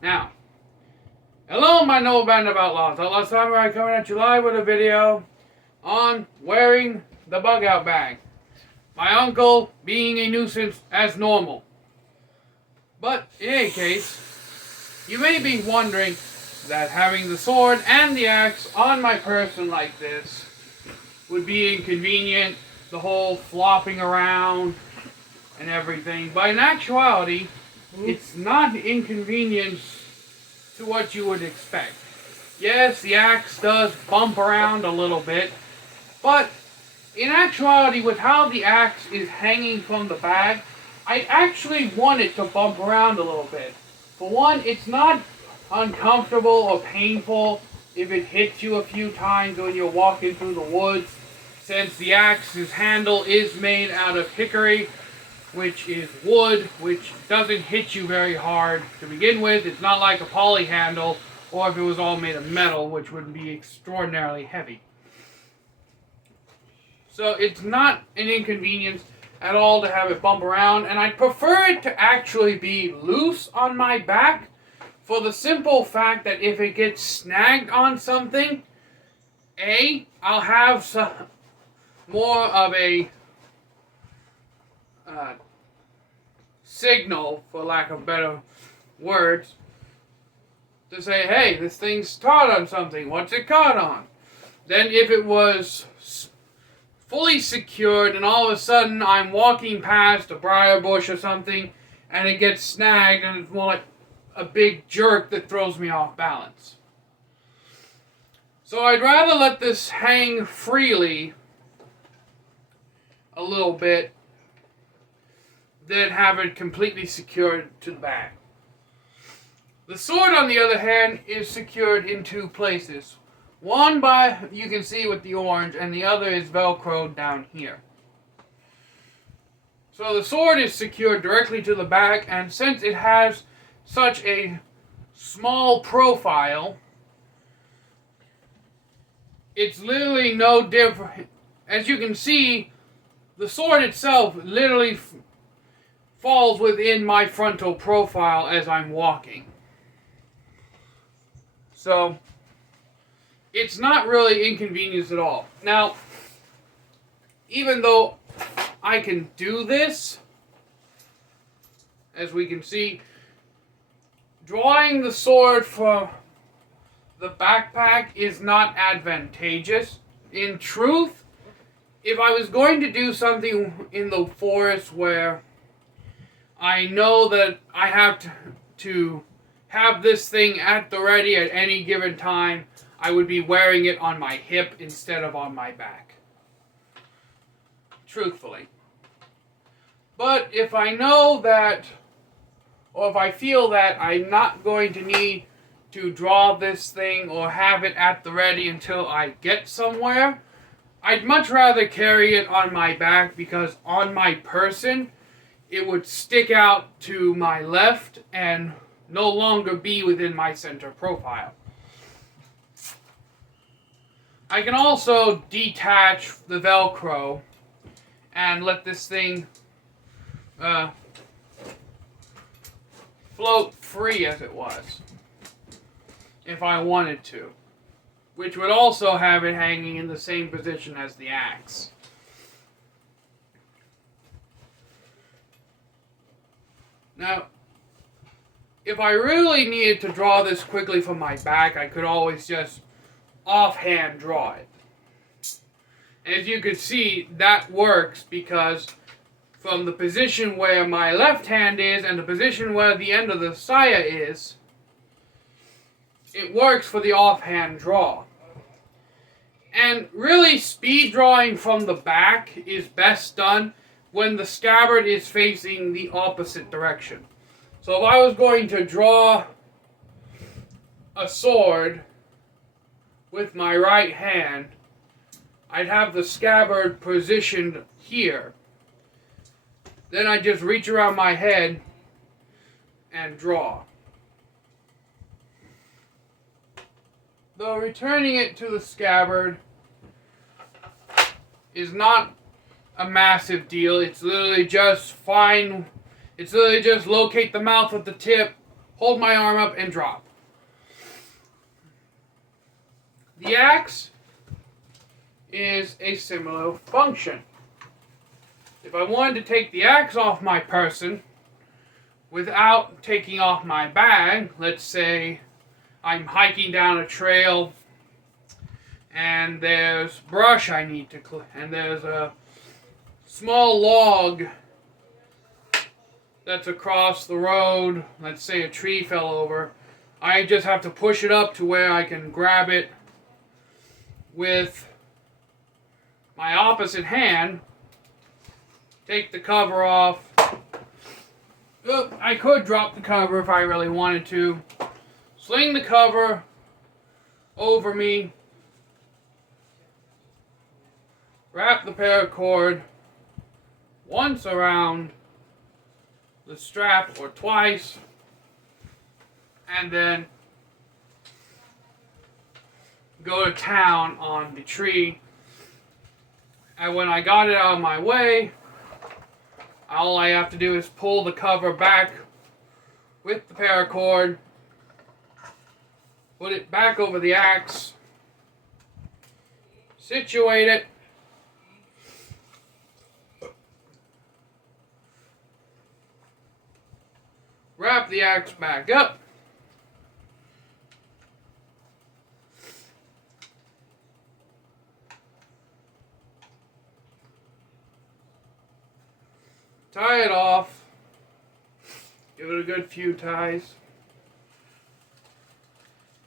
Now, hello my noble band of outlaws. Outlaw Samurai coming at you live with a video on wearing the bug out bag. My uncle being a nuisance as normal. But in any case, you may be wondering that having the sword and the axe on my person like this would be inconvenient, the whole flopping around and everything. But in actuality, it's not inconvenience to what you would expect. Yes, the axe does bump around a little bit, but in actuality, with how the axe is hanging from the bag, I actually want it to bump around a little bit. For one, it's not uncomfortable or painful if it hits you a few times when you're walking through the woods, since the axe's handle is made out of hickory, which is wood, which doesn't hit you very hard to begin with. It's not like a poly handle, or if it was all made of metal, which would be extraordinarily heavy. So it's not an inconvenience at all to have it bump around, and I'd prefer it to actually be loose on my back, for the simple fact that if it gets snagged on something, I'll have some more of a signal, for lack of better words, to say, hey, this thing's caught on something. What's it caught on? Then if it was fully secured and all of a sudden I'm walking past a briar bush or something and it gets snagged and it's more like a big jerk that throws me off balance. So I'd rather let this hang freely a little bit than have it completely secured to the bag. The sword, on the other hand, is secured in two places. One by, you can see with the orange, and the other is velcroed down here. So the sword is secured directly to the back, and since it has such a small profile, it's literally no different. As you can see, the sword itself literally falls within my frontal profile as I'm walking. So it's not really inconvenience at all. Now, even though I can do this, as we can see, drawing the sword from the backpack is not advantageous. In truth, if I was going to do something in the forest where I know that I have to have this thing at the ready at any given time, I would be wearing it on my hip instead of on my back. Truthfully. But if I know that, or if I feel that I'm not going to need to draw this thing or have it at the ready until I get somewhere, I'd much rather carry it on my back, because on my person, it would stick out to my left and no longer be within my center profile. I can also detach the Velcro and let this thing float free as it was, if I wanted to, which would also have it hanging in the same position as the axe. Now, if I really needed to draw this quickly from my back, I could always just offhand draw it. And as you can see, that works, because from the position where my left hand is and the position where the end of the saya is, it works for the offhand draw. And really, speed drawing from the back is best done when the scabbard is facing the opposite direction. So if I was going to draw a sword with my right hand, I'd have the scabbard positioned here. Then I just reach around my head and draw. Though returning it to the scabbard is not a massive deal. It's literally just locate the mouth with the tip, hold my arm up, and drop. The axe is a similar function. If I wanted to take the axe off my person without taking off my bag, let's say I'm hiking down a trail and there's brush I need to clear, and there's a small log that's across the road, let's say a tree fell over, I just have to push it up to where I can grab it with my opposite hand, take the cover off. I could drop the cover if I really wanted to. Sling the cover over me. Wrap the paracord once around the strap or twice. And then go to town on the tree. And when I got it out of my way, all I have to do is pull the cover back with the paracord, put it back over the axe, situate it, wrap the axe back up, tie it off, give it a good few ties,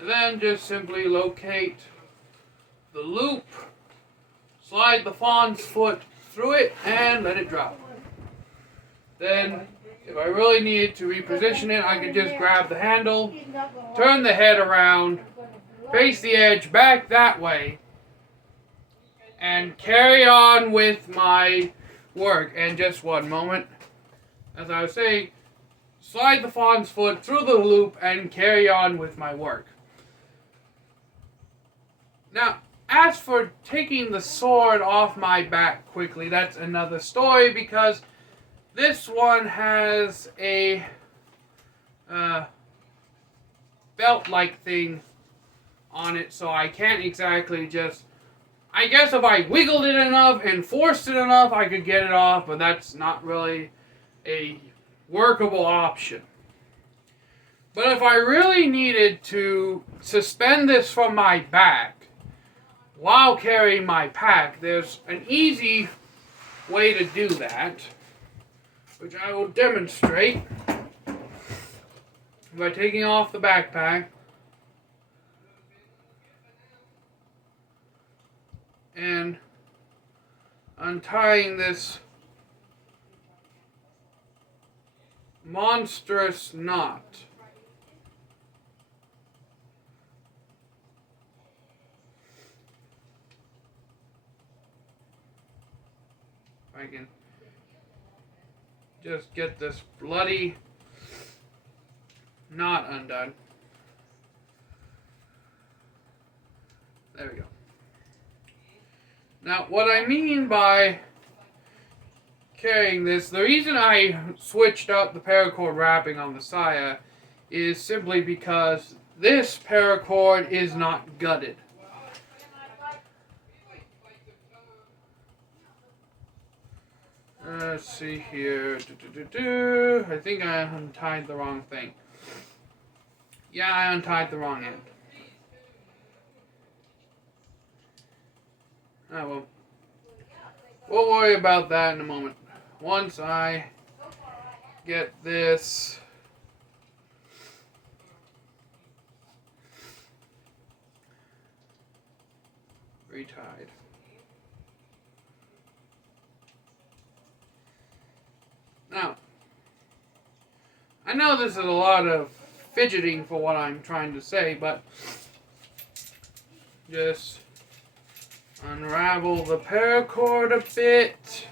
and then just simply locate the loop, slide the fawn's foot through it, and let it drop. Then, if I really needed to reposition it, I could just grab the handle, turn the head around, face the edge back that way, and carry on with my work. And just one moment, as I was saying, slide the fawn's foot through the loop and carry on with my work. Now, as for taking the sword off my back quickly, that's another story, because this one has a belt-like thing on it, so I can't exactly just... I guess if I wiggled it enough and forced it enough, I could get it off, but that's not really a workable option. But if I really needed to suspend this from my back while carrying my pack, there's an easy way to do that, which I will demonstrate by taking off the backpack and untying this monstrous knot. If I can just get this bloody knot undone. There we go. Now, what I mean by carrying this, the reason I switched up the paracord wrapping on the Saya is simply because this paracord is not gutted. Let's see here. I think I untied the wrong thing. Yeah, I untied the wrong end. Oh well. We'll worry about that in a moment. Once I get this retied. Now, I know this is a lot of fidgeting for what I'm trying to say, but just unravel the paracord a bit.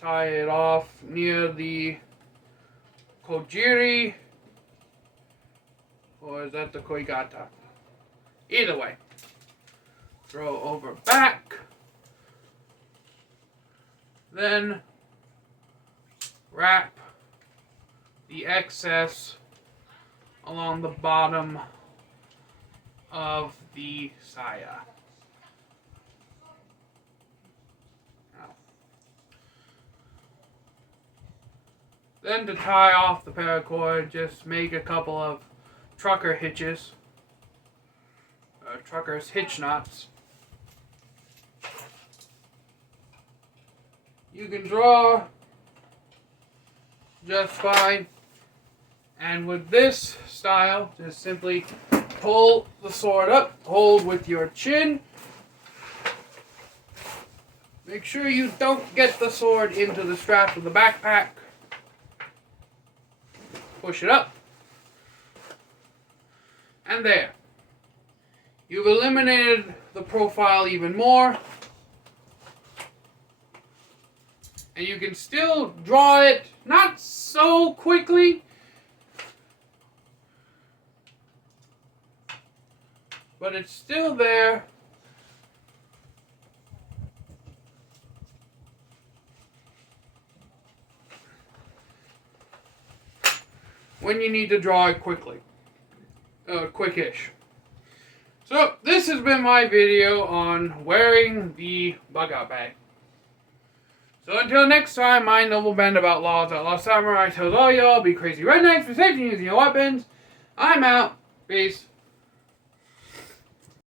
Tie it off near the Kojiri, or is that the Koigata? Either way. Throw over back, Then wrap the excess along the bottom of the saya. Then to tie off the paracord, just make a couple of trucker hitches, trucker's hitch knots. You can draw just fine, and with this style, just simply pull the sword up, hold with your chin. Make sure you don't get the sword into the strap of the backpack. Push it up. And there. You've eliminated the profile even more. And you can still draw it, not so quickly, but it's still there. When you need to draw it quickly. Quickish. So, this has been my video on wearing the bug out bag. So until next time, my noble band of outlaws, Outlaw Samurai tells all y'all, be crazy rednecks, for safety using your weapons. I'm out. Peace.